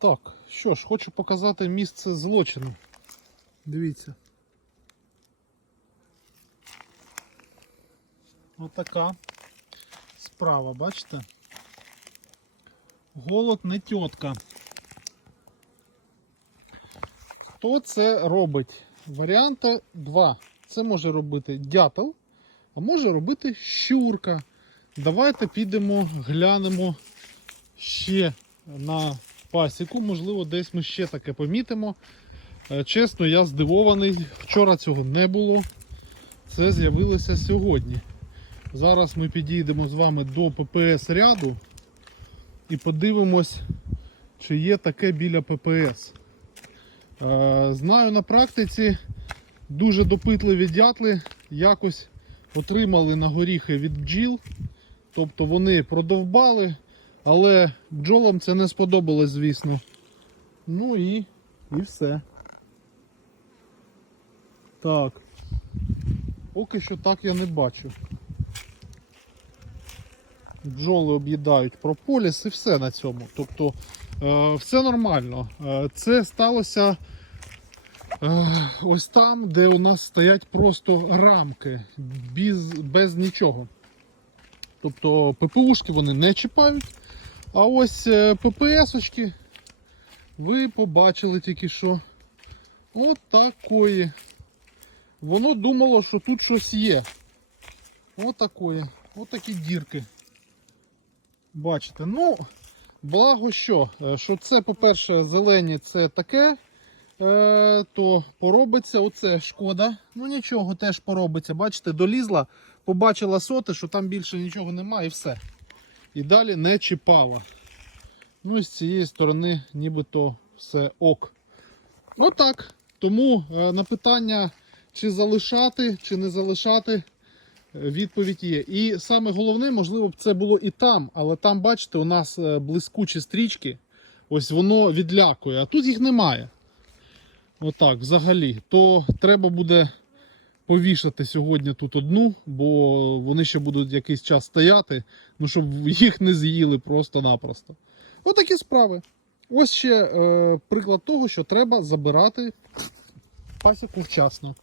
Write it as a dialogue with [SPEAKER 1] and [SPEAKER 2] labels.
[SPEAKER 1] Так, що ж, хочу показати місце злочину. Дивіться. Отака справа, бачите? Голод не тітка. Хто це робить? Варіанта 2. Це може робити дятел, а може робити щурка. Давайте підемо, глянемо ще на пасіку. Можливо, десь ми ще таке помітимо. Е, Чесно, я здивований. Вчора цього не було. Це з'явилося сьогодні. Зараз ми підійдемо з вами до ППС ряду і подивимось, чи є таке біля ППС. Е, Знаю на практиці дуже допитливі дятли якось отримали на горіхи від бджіл. Тобто вони продовбали, але бджолам це не сподобалось, звісно. Ну і, і все. Так. Поки що так я не бачу. Бджоли об'їдають прополіс і все на цьому. Тобто е, все нормально. Е, це сталося е, ось там, де у нас стоять просто рамки без, без нічого. Тобто ППУшки вони не чіпають. А ось е, ППСочки ви побачили тільки що. От такої. Воно думало, що тут щось є. От такої. От такі дірки. Бачите, ну, благо що, е, що це, по-перше, зелені це таке, е, то поробиться оце шкода. Ну нічого, теж поробиться. Бачите, долізла, побачила соти, що там більше нічого немає і все. І далі не чіпала. Ну і з цієї сторони нібито все ок. Отак. Тому е, на питання, чи залишати, чи не залишати, е, відповідь є. І саме головне, можливо, б це було і там, але там, бачите, у нас е, блискучі стрічки. Ось воно відлякує, а тут їх немає. Отак, взагалі. То треба буде повішати сьогодні тут одну, бо вони ще будуть якийсь час стояти, ну щоб їх не з'їли просто-напросто. Отакі справи. Ось ще е, приклад того, що треба забирати пасіку вчасно.